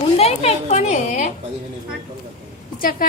ఉండని పెట్టుకొని ఇచ్చక్క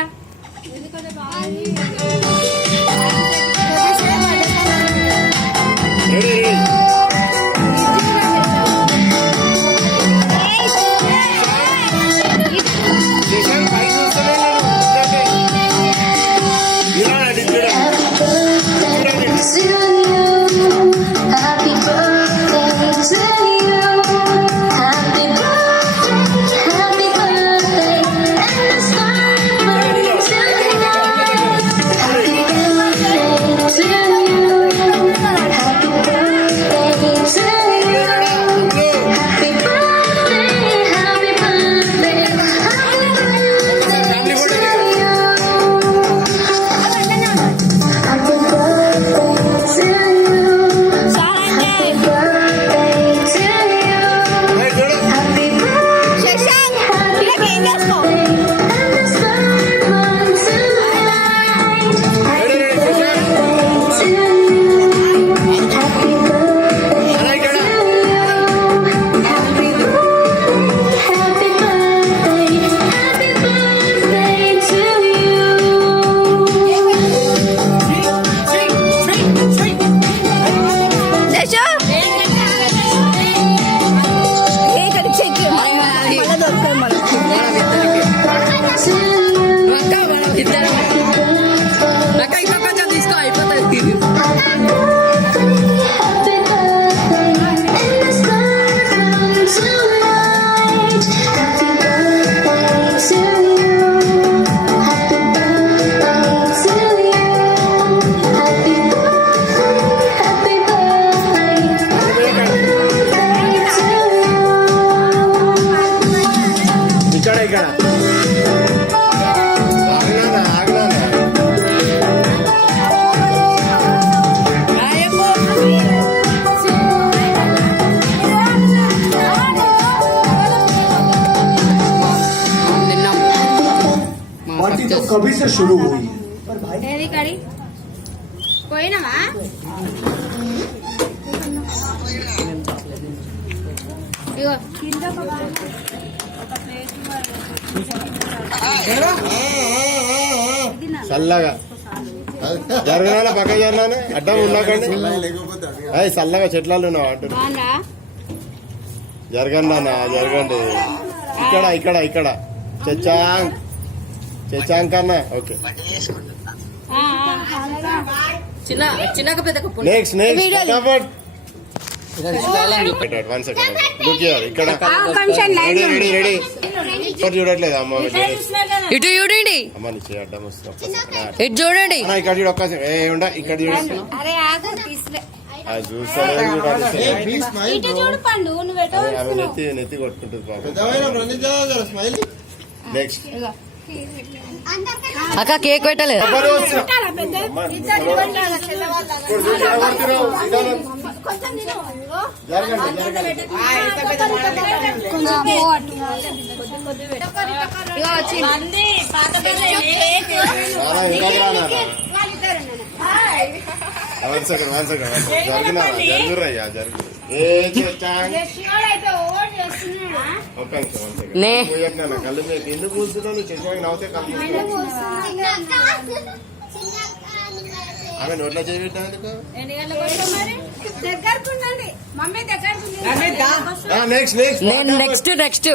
कभी से शुरू हुई कोई ना చల్లగా జరగనా పక్క జరగానే అడ్డం ఉన్నాకండి అయ్యి చల్లగా చెట్లాలు ఉన్నావు అంటారు జరగండి అన్న జరగండి ఇక్కడ ఇక్కడ ఇక్కడ చచ్చాంక్ చచ్చాంక్ అన్న okay next next one second look here ఇక్కడ రెడీ రెడీ చూడట్లేదు అమ్మ ఇటు చూడండి అమ్మ నీ అడ్డం వస్తుంది ఇటు చూడండి ఇక్కడ చూడ ఒక్క ఏముండ ఇక్కడ చూడండి నెత్తి కొట్టుకుంటుంది పాపం నెక్స్ట్ అక్క కేక్ పెట్టలేదు జరుగురయ్యా జరుగు ఒక్క నిమిషం కళ్ళు మీకు ఎందుకు కూర్చున్నావు నువ్వు చష్మాకి నవ్వుతే కళ్ళు ఆమె నోట్లో చేయబెట్టావు నెక్స్ట్ నెక్స్ట్